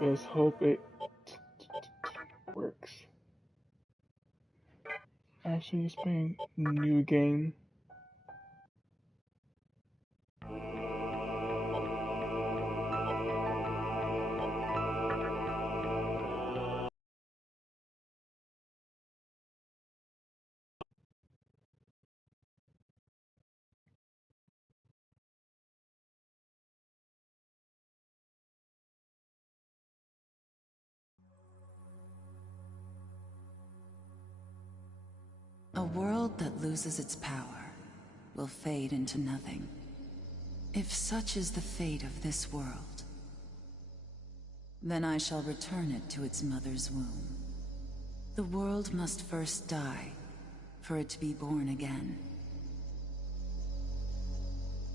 Let's hope it works. Actually, it's been new game. A world that loses its power will fade into nothing. If such is the fate of this world, then I shall return it to its mother's womb. The world must first die, for it to be born again.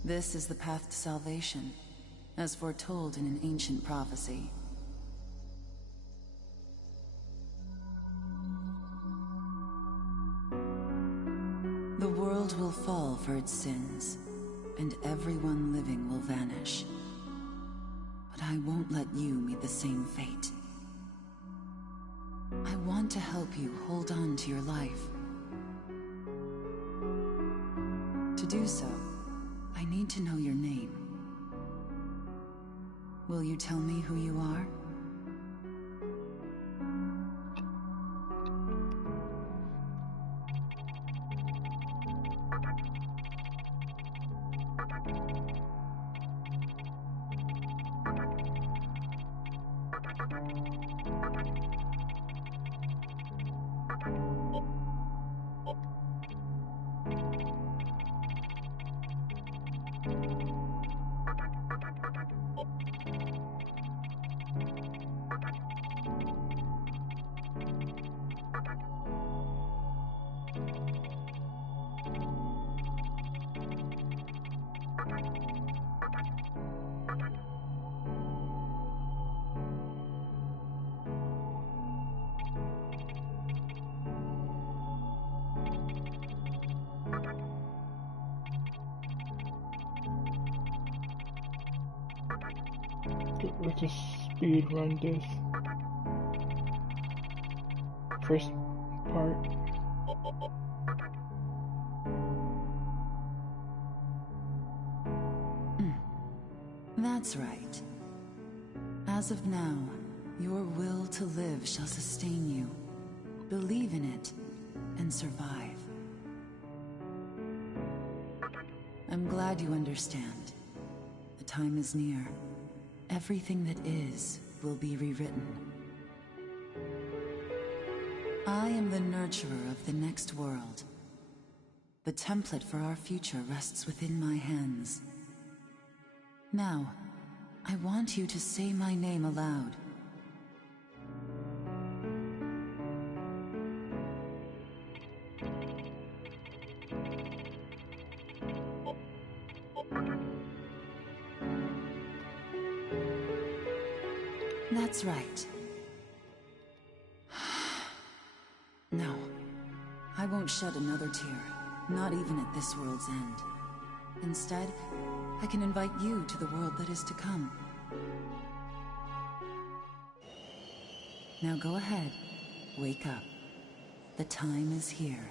This is the path to salvation, as foretold in an ancient prophecy. The world will fall for its sins, and everyone living will vanish. But I won't let you meet the same fate. I want to help you hold on to your life. To do so, I need to know your name. Will you tell me who you are? Let's just speed run this first part. That's right. As of now, your will to live shall sustain you. Believe in it, and survive. I'm glad you understand. The time is near. Everything that is will be rewritten. I am the nurturer of the next world. The template for our future rests within my hands. Now, I want you to say my name aloud. That's right. No, I won't shed another tear, not even at this world's end. Instead, I can invite you to the world that is to come. Now go ahead, wake up. The time is here.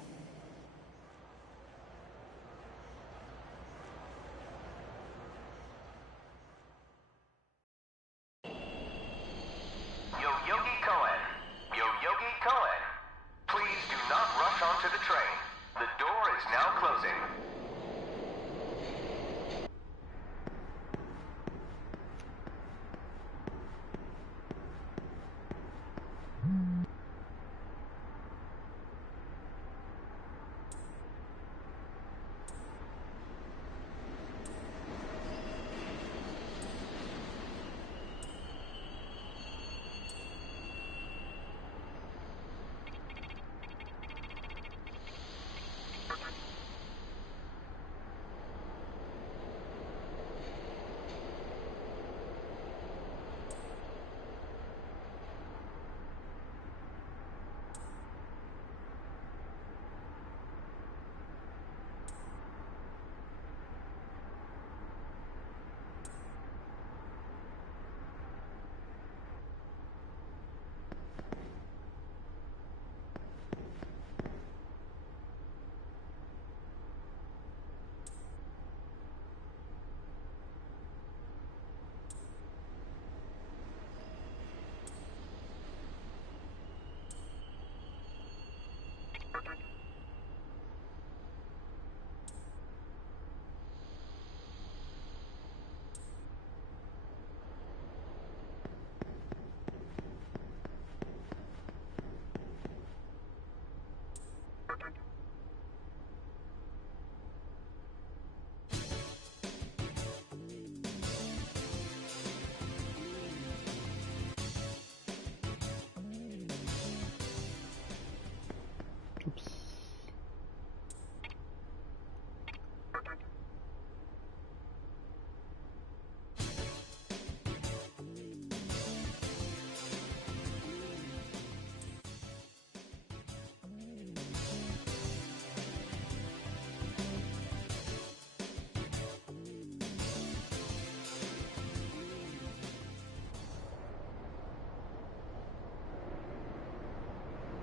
Please do not rush onto the train. The door is now closing.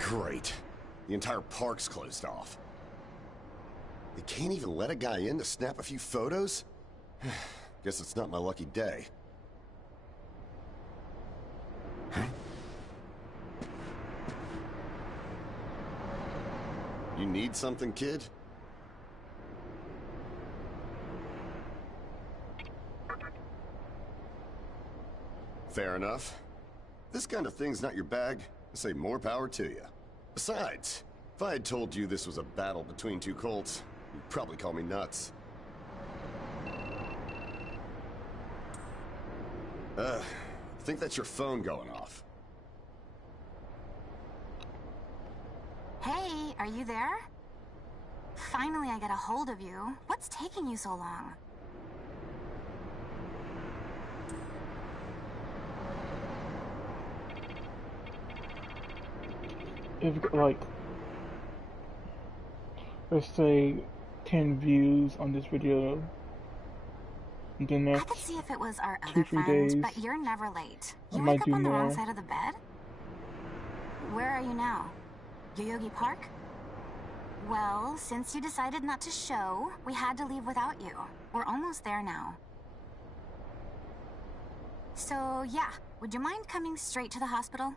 Great. The entire park's closed off. They can't even let a guy in to snap a few photos? Guess it's not my lucky day. You need something, kid? Fair enough. This kind of thing's not your bag. I say more power to you. Besides, if I had told you this was a battle between two Colts, you'd probably call me nuts. I think that's your phone going off. Hey, are you there? Finally, I get a hold of you. What's taking you so long? If like, let's say 10 views on this video, the I next could see if it was our 2-3 other friend, days, but you're never late. I You might wake up do on the wrong more. side of the bed? Where are you now? Yoyogi Park? Well, since you decided not to show, we had to leave without you. We're almost there now. So, yeah, would you mind coming straight to the hospital?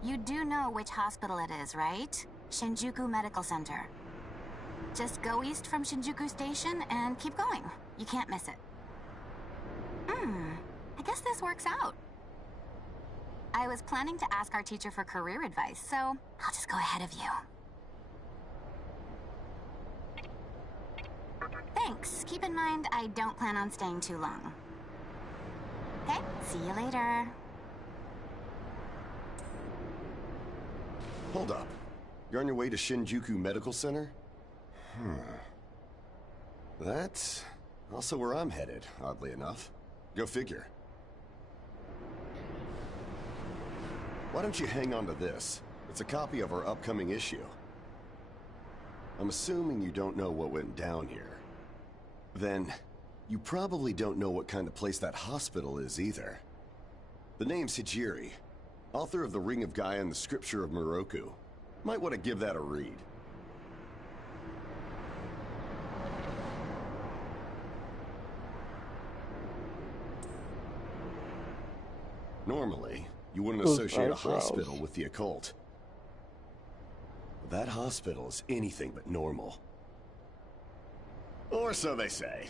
You do know which hospital it is, right? Shinjuku Medical Center. Just go east from Shinjuku Station and keep going. You can't miss it. I guess this works out. I was planning to ask our teacher for career advice, so I'll just go ahead of you. Thanks. Keep in mind, I don't plan on staying too long. Okay, see you later. Hold up. You're on your way to Shinjuku Medical Center? That's also where I'm headed, oddly enough. Go figure. Why don't you hang on to this? It's a copy of our upcoming issue. I'm assuming you don't know what went down here. Then, you probably don't know what kind of place that hospital is either. The name's Hijiri, author of The Ring of Gaia and the Scripture of Moroku. Might want to give that a read. Normally, you wouldn't Those associate a eyebrows. hospital with the occult. That hospital is anything but normal. Or so they say.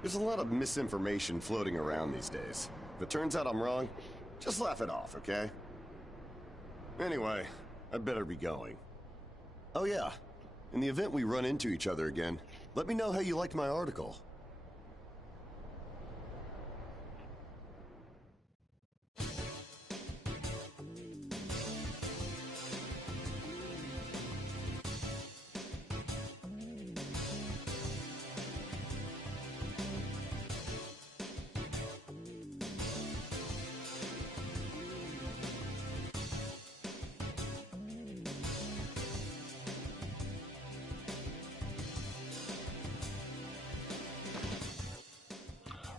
There's a lot of misinformation floating around these days. If it turns out I'm wrong, just laugh it off, okay? Anyway, I'd better be going. Oh yeah, in the event we run into each other again, let me know how you liked my article.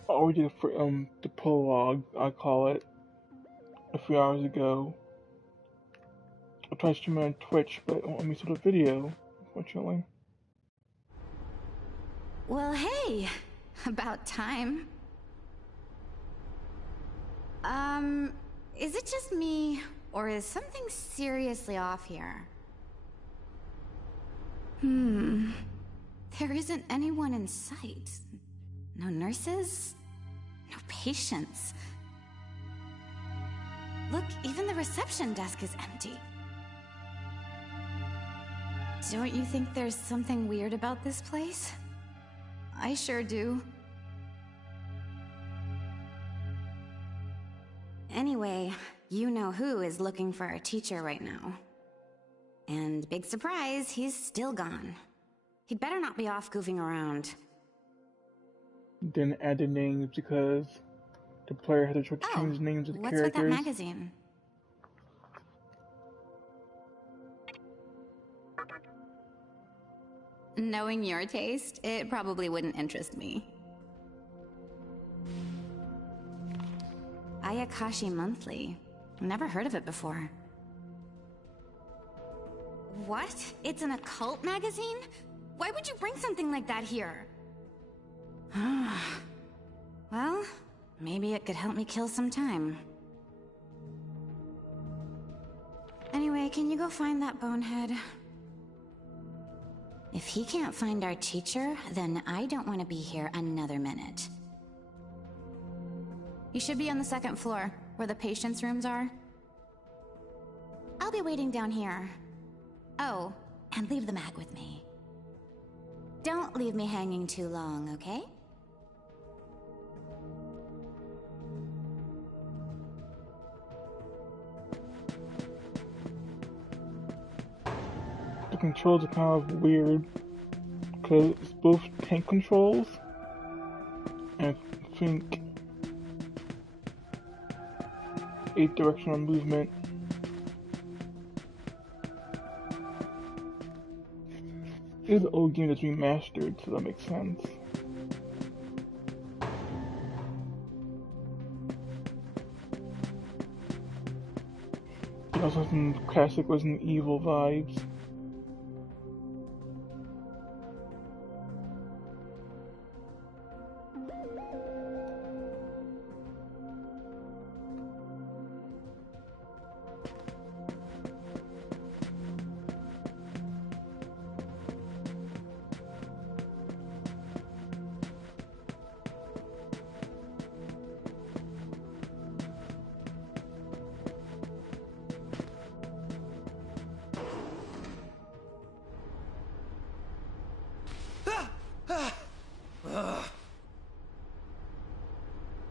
Oh, we did for the prologue, I call it, a few hours ago. I tried streaming on Twitch, but it won't let me see the video, unfortunately. Well, hey, about time. Is it just me, or is something seriously off here? There isn't anyone in sight. No nurses, no patients. Look, even the reception desk is empty. Don't you think there's something weird about this place? I sure do. Anyway, you know who is looking for a teacher right now. And big surprise, he's still gone. He'd better not be off goofing around. Then add the names because the player had to try to change the names of the what's with that characters. magazine? Knowing your taste, it probably wouldn't interest me. Ayakashi Monthly. Never heard of it before. What? It's an occult magazine? Why would you bring something like that here? Well, maybe it could help me kill some time. Anyway, can you go find that bonehead? If he can't find our teacher, then I don't want to be here another minute. You should be on the second floor, where the patients' rooms are. I'll be waiting down here. Oh, and leave the mag with me. Don't leave me hanging too long, okay? The controls are kind of weird, because it's both tank controls, and I think 8-directional movement. It is an old game that's remastered, so that makes sense. It also has some classic Resident Evil vibes.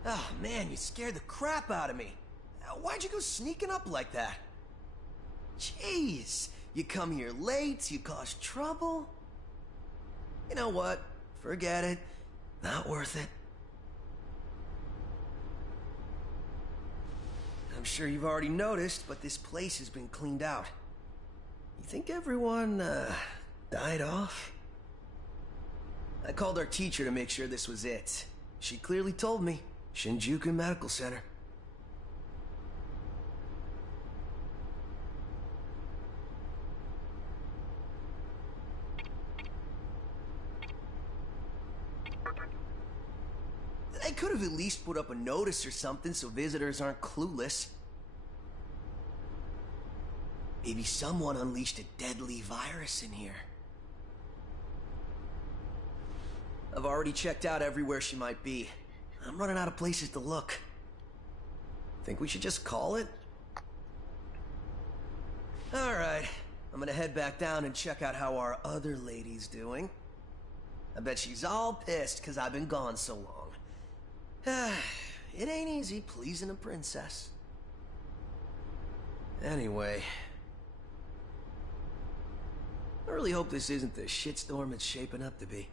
Oh man, you scared the crap out of me. Why'd you go sneaking up like that? Jeez, you come here late, you cause trouble. You know what? Forget it. Not worth it. I'm sure you've already noticed, but this place has been cleaned out. You think everyone, died off? I called our teacher to make sure this was it. She clearly told me. Shinjuku Medical Center. They could have at least put up a notice or something so visitors aren't clueless. Maybe someone unleashed a deadly virus in here. I've already checked out everywhere she might be. I'm running out of places to look. Think we should just call it? Alright, I'm gonna head back down and check out how our other lady's doing. I bet she's all pissed because I've been gone so long. It ain't easy pleasing a princess. Anyway, I really hope this isn't the shitstorm it's shaping up to be.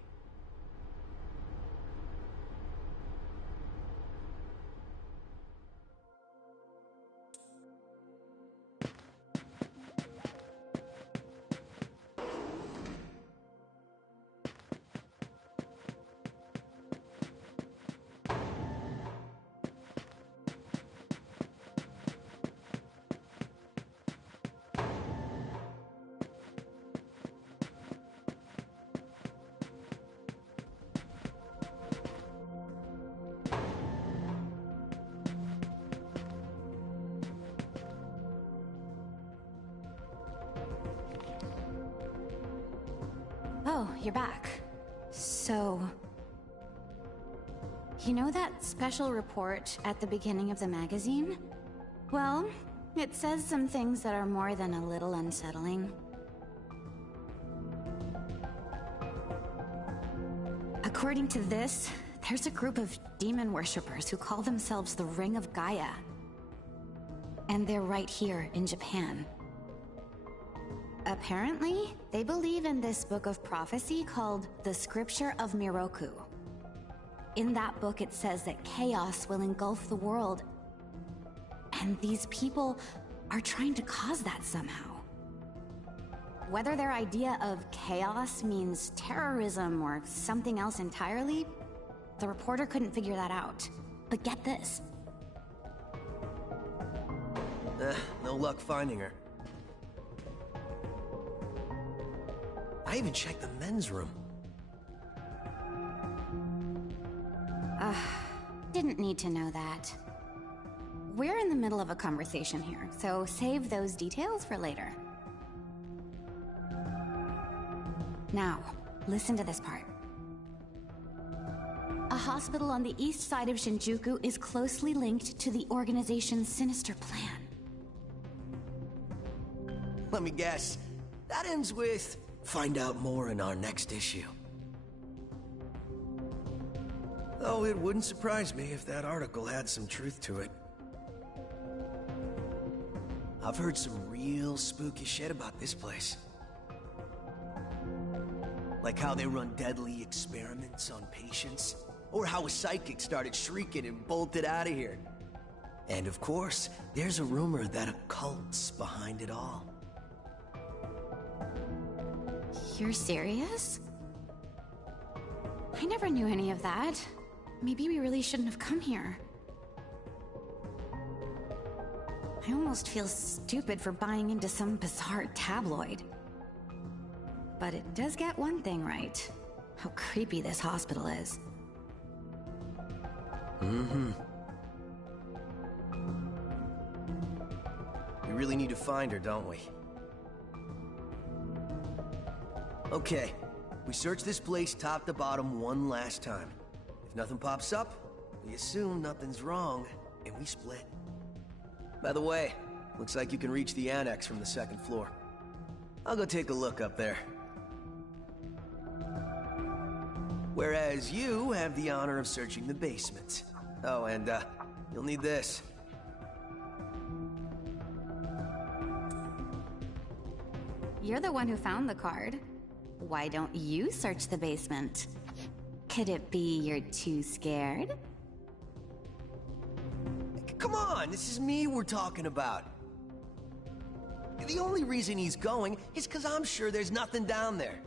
Oh, you're back. So... You know that special report at the beginning of the magazine? Well, it says some things that are more than a little unsettling. According to this, there's a group of demon worshippers who call themselves the Ring of Gaia. And they're right here in Japan. Apparently, they believe in this book of prophecy called the Scripture of Miroku. In that book, it says that chaos will engulf the world, and these people are trying to cause that somehow. Whether their idea of chaos means terrorism or something else entirely, the reporter couldn't figure that out. But get this. No luck finding her. I even checked the men's room. Didn't need to know that. We're in the middle of a conversation here, so save those details for later. Now, listen to this part. A hospital on the east side of Shinjuku is closely linked to the organization's sinister plan. Let me guess. That ends with, find out more in our next issue. Though it wouldn't surprise me if that article had some truth to it. I've heard some real spooky shit about this place. Like how they run deadly experiments on patients, or how a psychic started shrieking and bolted out of here. And of course, there's a rumor that a cult's behind it all. You're serious? I never knew any of that. Maybe we really shouldn't have come here. I almost feel stupid for buying into some bizarre tabloid. But it does get one thing right. How creepy this hospital is. Mm-hmm. We really need to find her, don't we? Okay, we search this place top to bottom one last time. If nothing pops up, we assume nothing's wrong, and we split. By the way, looks like you can reach the annex from the second floor. I'll go take a look up there. Whereas you have the honor of searching the basement. Oh, and you'll need this. You're the one who found the card. Why don't you search the basement? Could it be you're too scared? Come on, this is me we're talking about. The only reason he's going is because I'm sure there's nothing down there.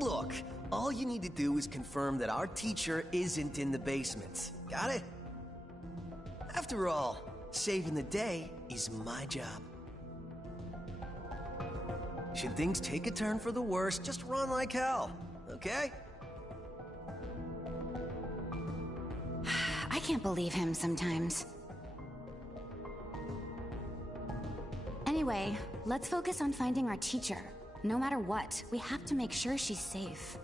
Look, all you need to do is confirm that our teacher isn't in the basement. Got it? After all, saving the day is my job. Should things take a turn for the worse, just run like hell, okay? I can't believe him sometimes. Anyway, let's focus on finding our teacher. No matter what, we have to make sure she's safe.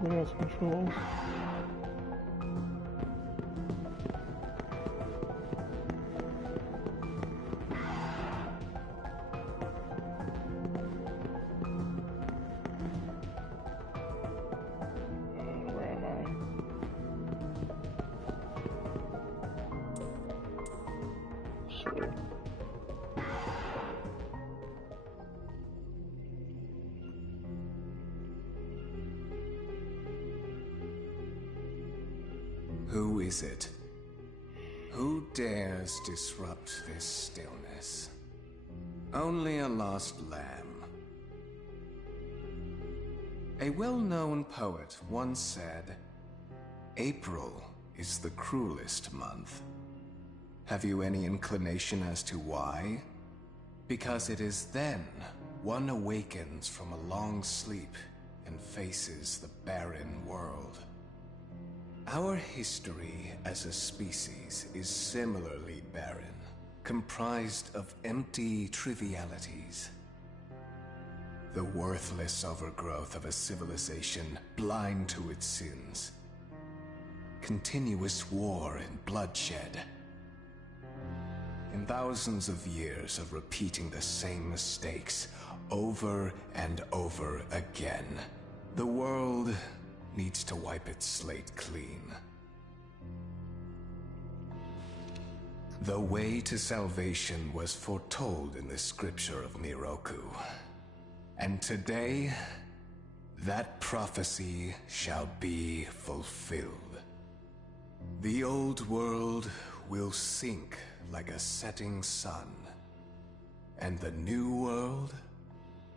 Windows controls. Where am I? Sure. Who is it? Who dares disrupt this stillness? Only a lost lamb. A well-known poet once said, "April is the cruelest month." Have you any inclination as to why? Because it is then one awakens from a long sleep and faces the barren world. Our history as a species is similarly barren, comprised of empty trivialities. The worthless overgrowth of a civilization blind to its sins. Continuous war and bloodshed. In thousands of years of repeating the same mistakes over and over again, the world needs to wipe its slate clean. The way to salvation was foretold in the scripture of Miroku. And today, that prophecy shall be fulfilled. The old world will sink like a setting sun, and the new world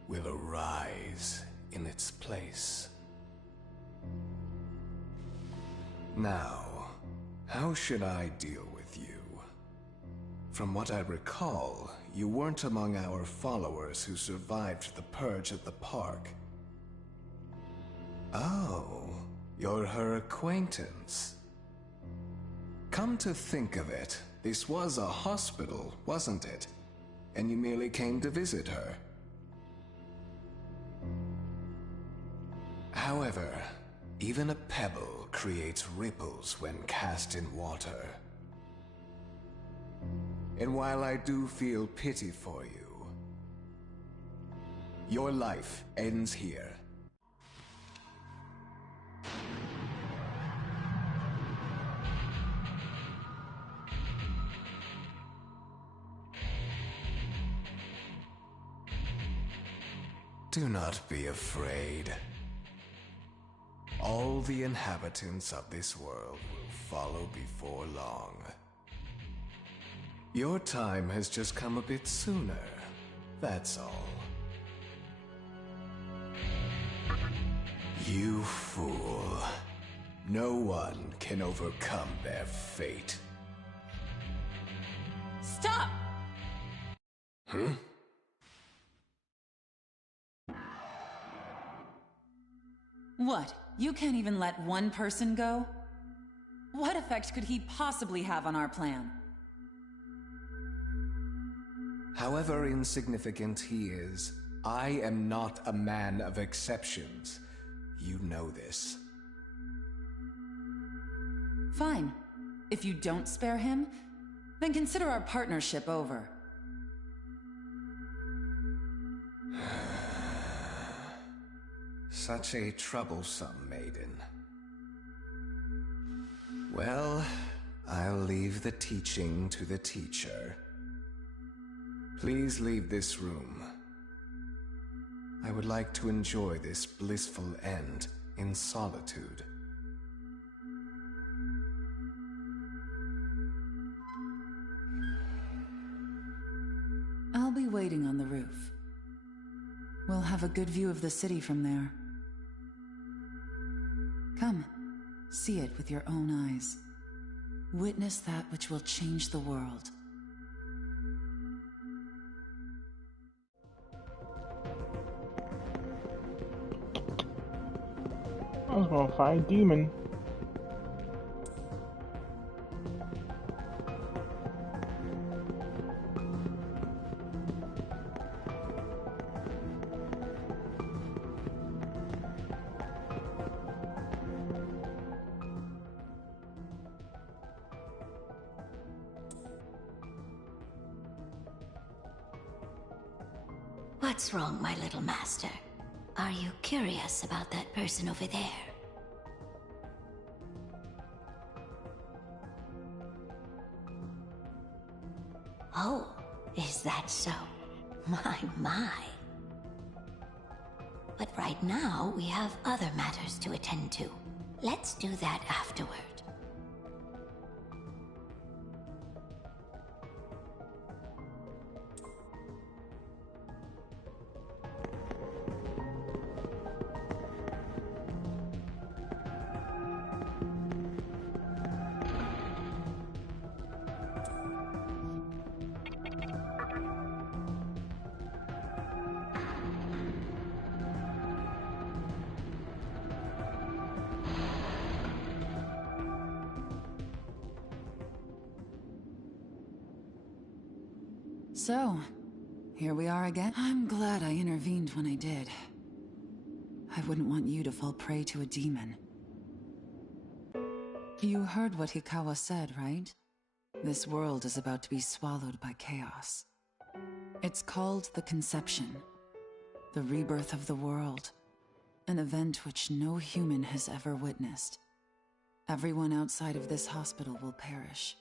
will arise in its place. Now, how should I deal with you? From what I recall, you weren't among our followers who survived the purge at the park. Oh, you're her acquaintance. Come to think of it, this was a hospital, wasn't it? And you merely came to visit her. However, even a pebble creates ripples when cast in water. And while I do feel pity for you, your life ends here. Do not be afraid. All the inhabitants of this world will follow before long. Your time has just come a bit sooner, that's all. You fool. No one can overcome their fate. Stop! Huh? What? You can't even let one person go? What effect could he possibly have on our plan? However insignificant he is, I am not a man of exceptions. You know this. Fine. If you don't spare him, then consider our partnership over. Such a troublesome maiden. Well, I'll leave the teaching to the teacher. Please leave this room. I would like to enjoy this blissful end in solitude. I'll be waiting on the roof. We'll have a good view of the city from there. Come, see it with your own eyes. Witness that which will change the world. I was gonna fight a demon. What's wrong, my little master? Are you curious about that person over there? Oh, is that so? My. But right now, we have other matters to attend to. Let's do that afterward. So, here we are again. I'm glad I intervened when I did. I wouldn't want you to fall prey to a demon. You heard what Hikawa said, right? This world is about to be swallowed by chaos. It's called the Conception, the rebirth of the world, an event which no human has ever witnessed. Everyone outside of this hospital will perish.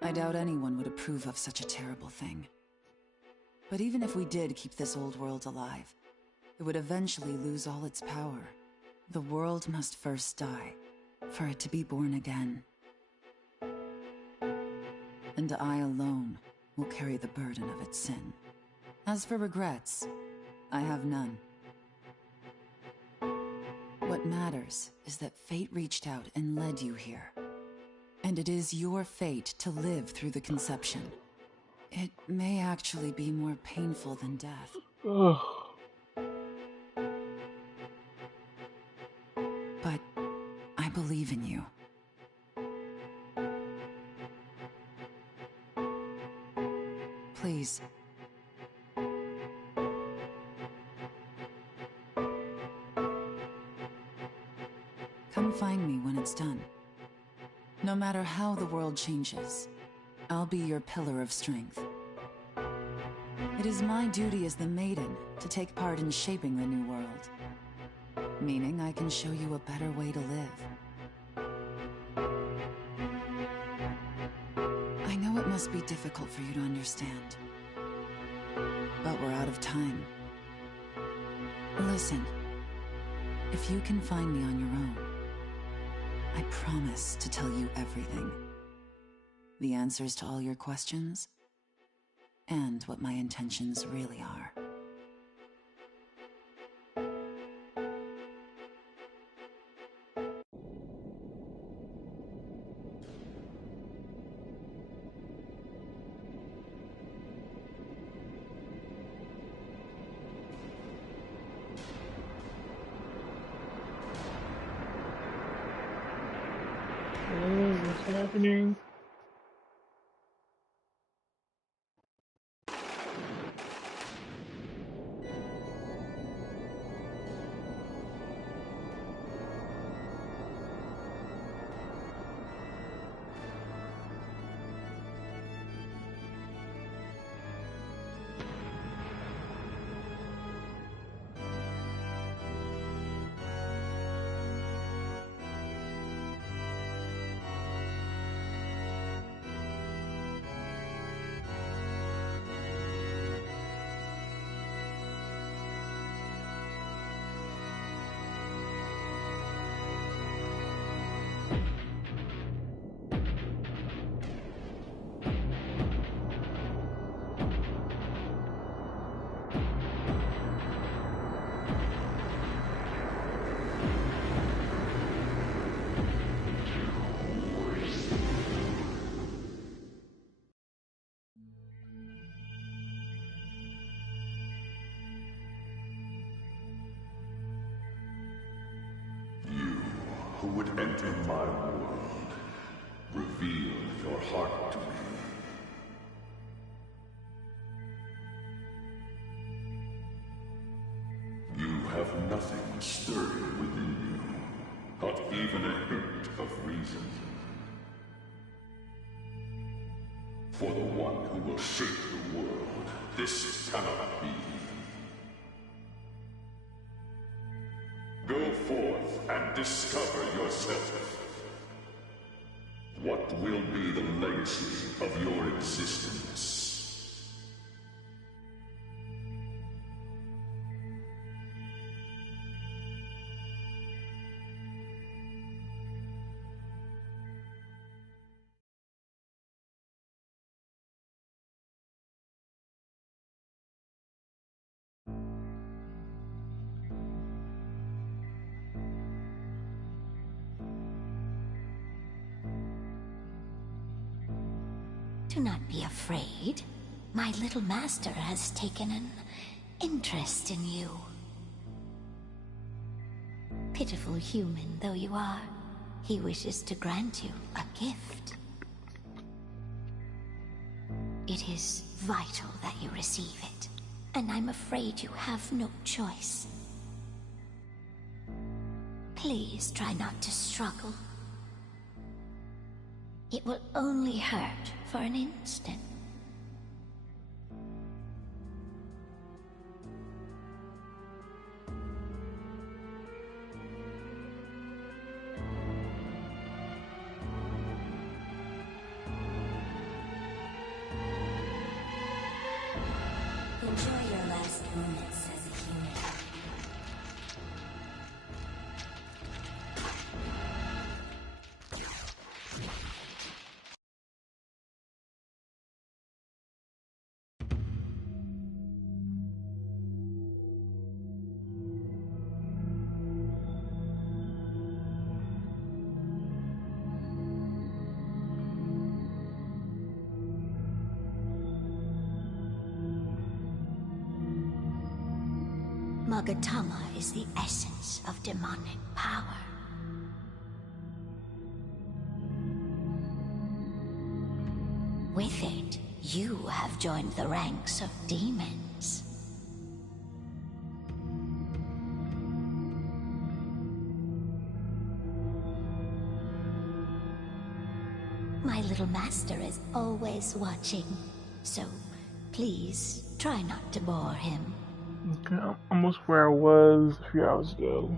I doubt anyone would approve of such a terrible thing. But even if we did keep this old world alive, it would eventually lose all its power. The world must first die, for it to be born again. And I alone will carry the burden of its sin. As for regrets, I have none. What matters is that fate reached out and led you here. And it is your fate to live through the conception. It may actually be more painful than death. Ugh. But I believe in you. Please. Come find me when it's done. No matter how the world changes, I'll be your pillar of strength. It is my duty as the Maiden to take part in shaping the new world. Meaning I can show you a better way to live. I know it must be difficult for you to understand, but we're out of time. Listen, if you can find me on your own, I promise to tell you everything. The answers to all your questions, and what my intentions really are. What's happening? Who would enter my world? Reveal your heart to me. You have nothing stirring within you, not even a hint of reason. For the one who will shape the world, this cannot be. Go forth and discover yourself. What will be the legacy of your existence? Do not be afraid. My little master has taken an interest in you. Pitiful human though you are, he wishes to grant you a gift. It is vital that you receive it, and I'm afraid you have no choice. Please try not to struggle. It will only hurt for an instant. Enjoy your last moments as a human. Magatama is the essence of demonic power. With it, you have joined the ranks of demons. My little master is always watching, so please try not to bore him. Okay, I'm almost where I was a few hours ago.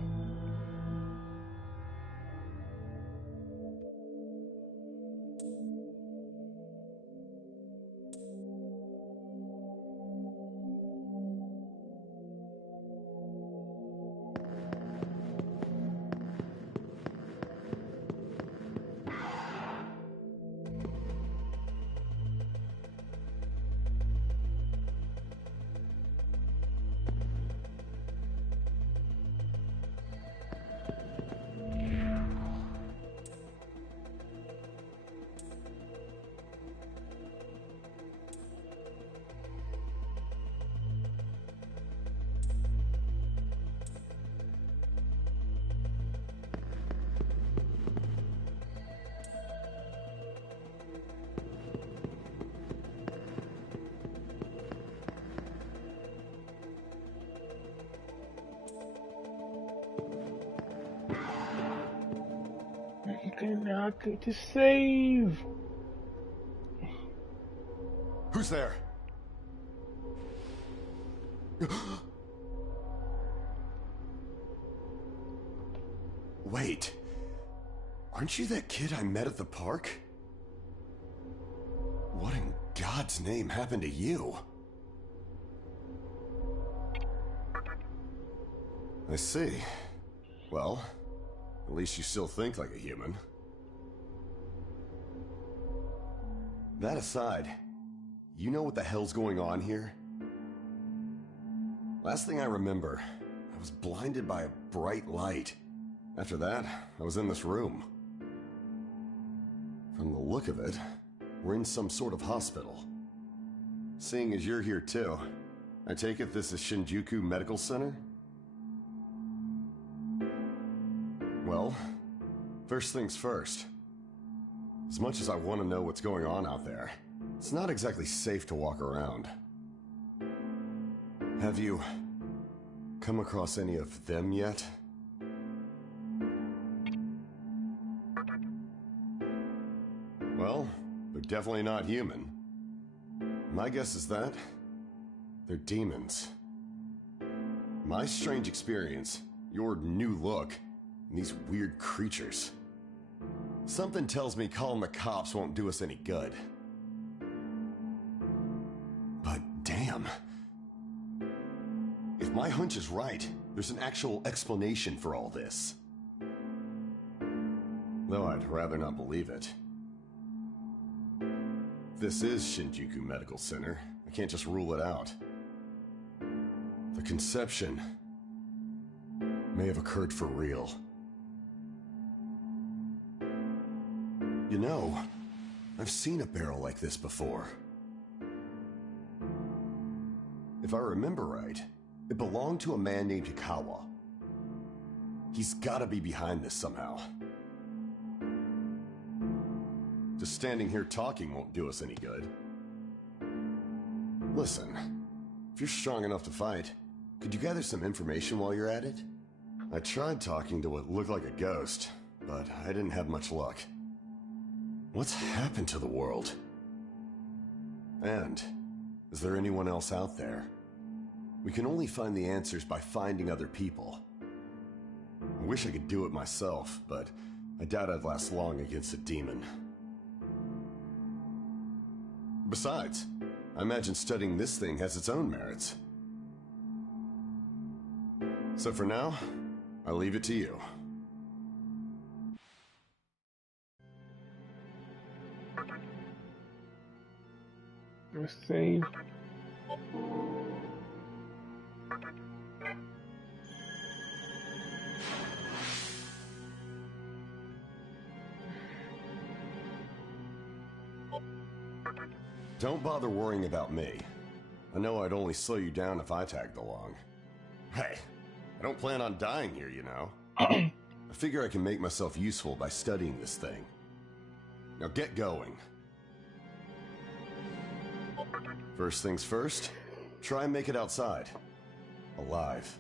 Okay, now I get to save. Who's there? Wait. Aren't you that kid I met at the park? What in God's name happened to you? I see. Well, at least you still think like a human. That aside, you know what the hell's going on here? Last thing I remember, I was blinded by a bright light. After that, I was in this room. From the look of it, we're in some sort of hospital. Seeing as you're here too, I take it this is Shinjuku Medical Center? Well, first things first. As much as I want to know what's going on out there, it's not exactly safe to walk around. Have you come across any of them yet? Well, they're definitely not human. My guess is that they're demons. My strange experience, your new look, and these weird creatures. Something tells me calling the cops won't do us any good. But damn. If my hunch is right, there's an actual explanation for all this. Though I'd rather not believe it. This is Shinjuku Medical Center. I can't just rule it out. The conception may have occurred for real. You know, I've seen a barrel like this before. If I remember right, it belonged to a man named Hikawa. He's gotta be behind this somehow. Just standing here talking won't do us any good. Listen, if you're strong enough to fight, could you gather some information while you're at it? I tried talking to what looked like a ghost, but I didn't have much luck. What's happened to the world? And is there anyone else out there? We can only find the answers by finding other people. I wish I could do it myself, but I doubt I'd last long against a demon. Besides, I imagine studying this thing has its own merits. So for now, I'll leave it to you. Let's save. Don't bother worrying about me. I know I'd only slow you down if I tagged along. Hey, I don't plan on dying here, you know. I figure I can make myself useful by studying this thing. Now get going. First things first, try and make it outside. Alive.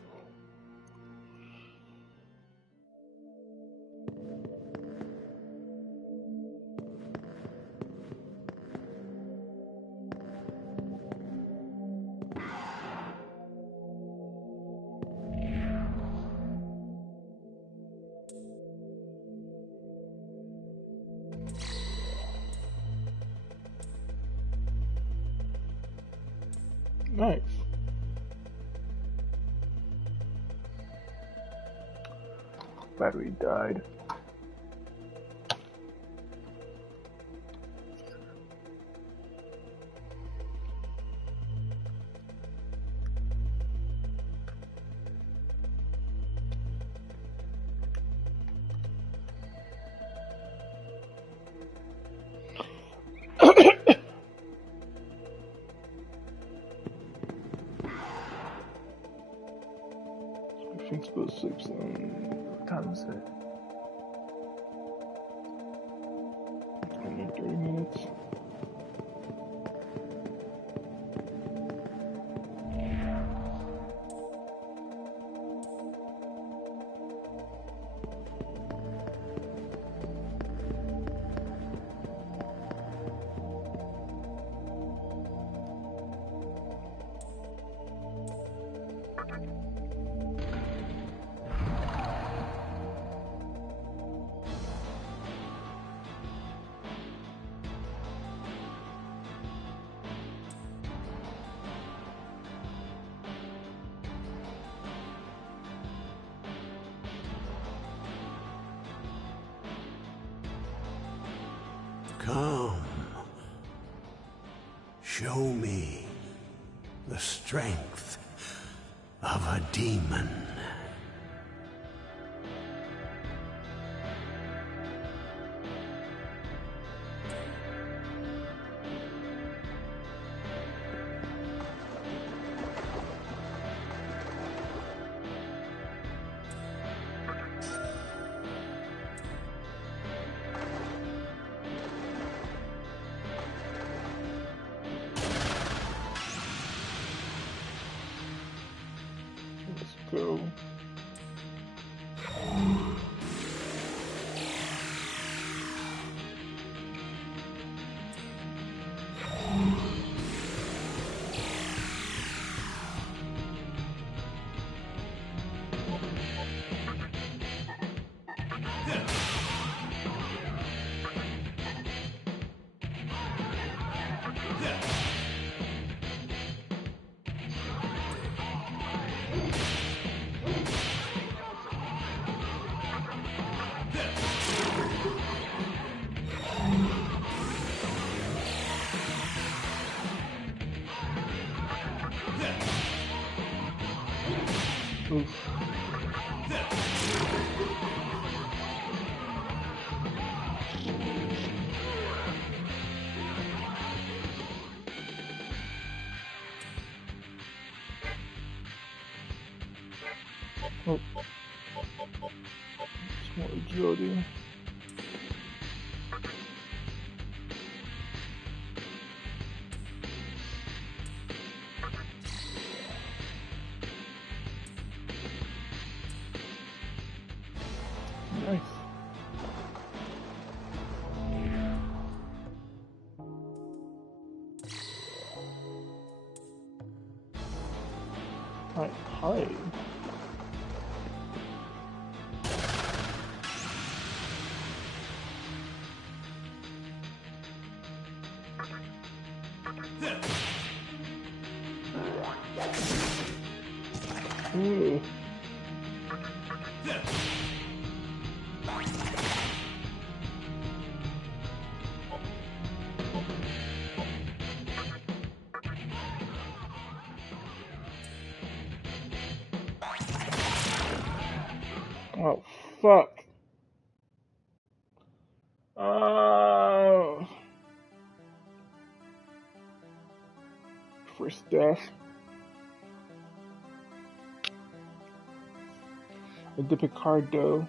Nice. Battery died. I think supposed to sleep soon. What time is it? Only 30 minutes. Come. Show me the strength of a demon. Let's go. Oof. Oh. It's more agility. Hi. Ooh. Oh, fuck. First death. I dip a card though.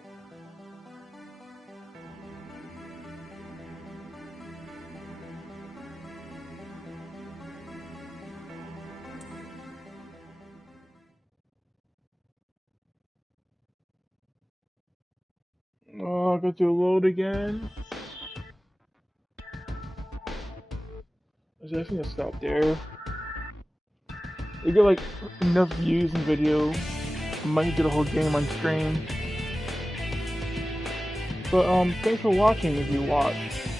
Oh, I got to load again. I think I'll stop there. You get like enough views in video. I might get a whole game on stream. But thanks for watching if you watched.